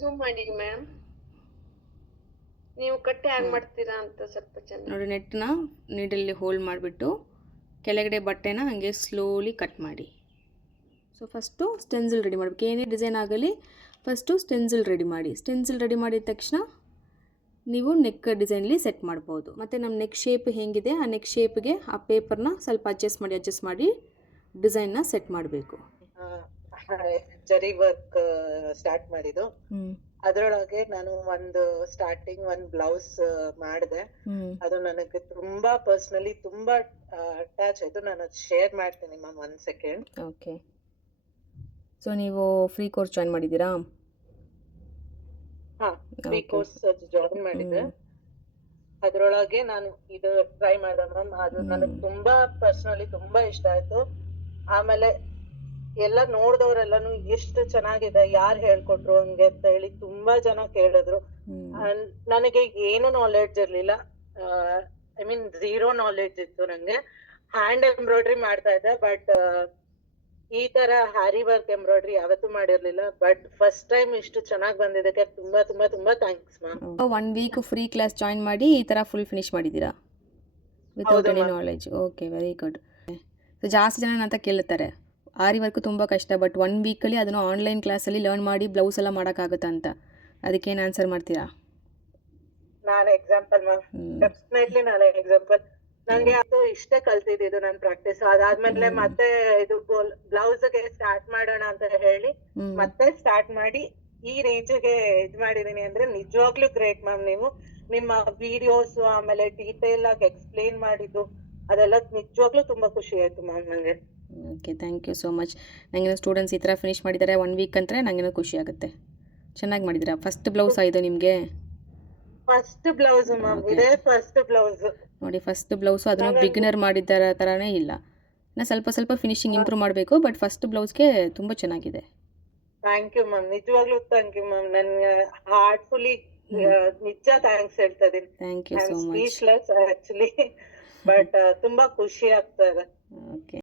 Zoom ಮಾಡಿ ma'am. ನೀವು ಕಟ್ಟೆ ಹ್ಯಾಂಗ್ ಮಾಡ್ತೀರಾ ಅಂತ ಸ್ವಲ್ಪ ಚೆನ್ನಾಗಿ ನೋಡಿ. ನೆಟ್ಟನ್ನ ನೀಡಲ್ಲಿ ಹೋಲ್ಡ್ ಮಾಡಿಬಿಟ್ಟು ಕೆಳಗಡೆ ಬಟ್ಟೆನ ಹಾಗೆ ಸ್ಲೋಲಿ ಕಟ್ ಮಾಡಿ. ಸೊ ಫಸ್ಟು ಸ್ಟೆನ್ಸಿಲ್ ರೆಡಿ ಮಾಡಬೇಕು. ಏನೇ ಡಿಸೈನ್ ಆಗಲಿ ಫಸ್ಟು ಸ್ಟೆನ್ಸಿಲ್ ರೆಡಿ ಮಾಡಿ. ಸ್ಟೆನ್ಸಿಲ್ ರೆಡಿ ಮಾಡಿದ ತಕ್ಷಣ ನೀವು ನೆಕ್ ಡಿಸೈನ್ಲಿ ಸೆಟ್ ಮಾಡ್ಬೋದು. ಮತ್ತು ನಮ್ಮ ನೆಕ್ ಶೇಪ್ ಹೇಗಿದೆ ಆ ನೆಕ್ ಶೇಪ್ಗೆ ಆ ಪೇಪರ್ನ ಸ್ವಲ್ಪ ಅಡ್ಜಸ್ಟ್ ಮಾಡಿ ಡಿಸೈನ್ನ ಸೆಟ್ ಮಾಡಬೇಕು. ಜರಿ ವರ್ಕ್ ಸ್ಟಾರ್ಟ್ ಮಾಡಿದ್ದು. ಅದರೊಳಗೆ ನಾನು ಸ್ಟಾರ್ಟಿಂಗ್ ಒಂದು ಬ್ಲೌಸ್ ಮಾಡಿದೆ. ಅದು ನನಗೆ ತುಂಬಾ ಪರ್ಸನಲಿ ತುಂಬಾ ಅಟ್ಯಾಚ್ ಆಯ್ತು. ನಾನು ಅದು ಶೇರ್ ಮಾಡ್ತೀನಿ ಮ್ಯಾಮ್. 1 ಸೆಕೆಂಡ್. ಓಕೆ. ಸೊ ನೀವು ಫ್ರೀ ಕೋರ್ಸ್ ಜಾಯಿನ್ ಮಾಡಿದ್ದೀರಾ? ಫ್ರೀ ಕೋರ್ಸ್ ಜಾಯಿನ್ ಮಾಡಿದ್ದೆ. ಅದ್ರೊಳಗೆ ನಾನು ಇದು ಟ್ರೈ ಮಾಡಿದೆ ಮ್ಯಾಮ್. ಅದು ನನಗೆ ತುಂಬಾ ಪರ್ಸನಲಿ ತುಂಬಾ ಇಷ್ಟ ಆಯ್ತು. ಆಮೇಲೆ ಎಲ್ಲ ನೋಡಿದವರೆಲ್ಲಾನು ಎಷ್ಟು ಚೆನ್ನಾಗಿದೆ, ಯಾರು ಹೇಳ್ಕೊಟ್ರು ಹಂಗೆ ಅಂತ ಹೇಳಿ ತುಂಬಾ ಜನ ಕೇಳಿದ್ರು. ನನಗೆ ಏನು ನಾಲೆಡ್ಜ್ ಇರ್ಲಿಲ್ಲ. ಐ ಮೀನ್ 0 ನಾಲೆಡ್ಜ್ ಇತ್ತು ನಂಗೆ. ಹ್ಯಾಂಡ್ ಎಂಬ್ರಾಯ್ಡ್ರಿ ಮಾಡ್ತಾ ಇದ್ದೆ, ಬಟ್ ಈ ತರ ಹ್ಯಾರಿ ವರ್ಕ್ ಎಂಬ್ರಾಯ್ಡ್ರಿ ಯಾವತ್ತೂ ಮಾಡಿರ್ಲಿಲ್ಲ. ಬಟ್ ಫಸ್ಟ್ ಟೈಮ್ ಇಷ್ಟು ಚೆನ್ನಾಗಿ ಬಂದಿದ್ದಕ್ಕೆ ತುಂಬಾ ತುಂಬಾ ತುಂಬಾ thanks ma'am. 1 week free class join ಮಾಡಿ ಈ ಥರ ಫುಲ್ ಫಿನಿಶ್ ಮಾಡಿದ್ದೀರಾ without any knowledge. Okay, very good. So ಜಾಸ್ತಿ ಜನ ಅಂತ ಕೇಳ್ತಾರೆ ಆರಿ ವರ್ಕ್ ತುಂಬ ಕಷ್ಟ, ಬಟ್ 1 ವೀಕಲ್ಲಿ ಅದನ್ನು ಆನ್ಲೈನ್ ಕ್ಲಾಸಲ್ಲಿ ಲರ್ನ್ ಮಾಡಿ ಬ್ಲೌಸ್ ಎಲ್ಲ ಮಾಡೋಕ್ಕಾಗುತ್ತಾ ಅಂತ. ಅದಕ್ಕೇನು ಆನ್ಸರ್ ಮಾಡ್ತೀರಾ? ನಾನು ಎಕ್ಸಾಂಪಲ್ ಮ್ಯಾಮ್. ಡೆಫಿನೆಟ್ಲಿ ನಾನು ಎಕ್ಸಾಂಪಲ್. ನಂಗೆ ಅದು ಇಷ್ಟೇ ಕಲ್ತಿದ್ದು ನನ್ನ ಪ್ರಾಕ್ಟೀಸ್. ಅದಾದ್ಮೇಲೆ ಮತ್ತೆ ಇದು ಬ್ಲೌಸ್ಗೆ ಸ್ಟಾರ್ಟ್ ಮಾಡೋಣ ಅಂತ ಹೇಳಿ ಮತ್ತೆ ಸ್ಟಾರ್ಟ್ ಮಾಡಿ ಈ ರೇಂಜ್ಗೆ ಇದ್ ಮಾಡಿದೀನಿ ಅಂದ್ರೆ ನಿಜವಾಗ್ಲೂ ಗ್ರೇಟ್ ಮ್ಯಾಮ್. ನೀವು ನಿಮ್ಮ ವಿಡಿಯೋಸ್ ಆಮೇಲೆ ಡೀಟೇಲ್ ಆಗಿ ಎಕ್ಸ್ಪ್ಲೇನ್ ಮಾಡಿದ್ದು ಅದೆಲ್ಲ ನಿಜವಾಗ್ಲೂ ತುಂಬಾ ಖುಷಿ ಆಯ್ತು ಮ್ಯಾಮ್ ನಂಗೆ. Okay, thank you so much. ನನಗೆ ಸ್ಟೂಡೆಂಟ್ಸ್ ಈ ಥರ ಫಿನಿಶ್ ಮಾಡಿದ್ದಾರೆ 1 ವೀಕ್ ಅಂದರೆ ನನಗೇನೋ ಖುಷಿ ಆಗುತ್ತೆ. ಚೆನ್ನಾಗಿ ಮಾಡಿದ್ದೀರಾ. ಫಸ್ಟ್ ಬ್ಲೌಸ್ ಆಯಿತು ನಿಮಗೆ? First blouse ma'am. ಇದೇ ಫಸ್ಟ್ ಬ್ಲೌಸ್ ನೋಡಿ. ಫಸ್ಟ್ ಬ್ಲೌಸು ಅದನ್ನು ಬಿಗಿನರ್ ಮಾಡಿದ್ದರ ಥರನೇ ಇಲ್ಲ. ಇನ್ನು ಸ್ವಲ್ಪ ಸ್ವಲ್ಪ ಫಿನಿಶಿಂಗ್ ಇಂಪ್ರೂವ್ ಮಾಡಬೇಕು, ಬಟ್ ಫಸ್ಟ್ ಬ್ಲೌಸ್ಗೆ ತುಂಬ ಚೆನ್ನಾಗಿದೆ. Thank you ma'am. ನಿಜವಾಗ್ಲೂ ಥ್ಯಾಂಕ್ ಯು ಮ್ಯಾಮ್. ನನ್ಗೆ ಹಾರ್ಟ್ಫುಲಿ ನಿಜ ಥ್ಯಾಂಕ್ಸ್ ಹೇಳ್ತಾ ಇದೀನಿ. Thank you so much. Speechless actually, but ತುಂಬಾ ಖುಷಿ ಆಗ್ತಾ ಇದೆ. ಓಕೆ.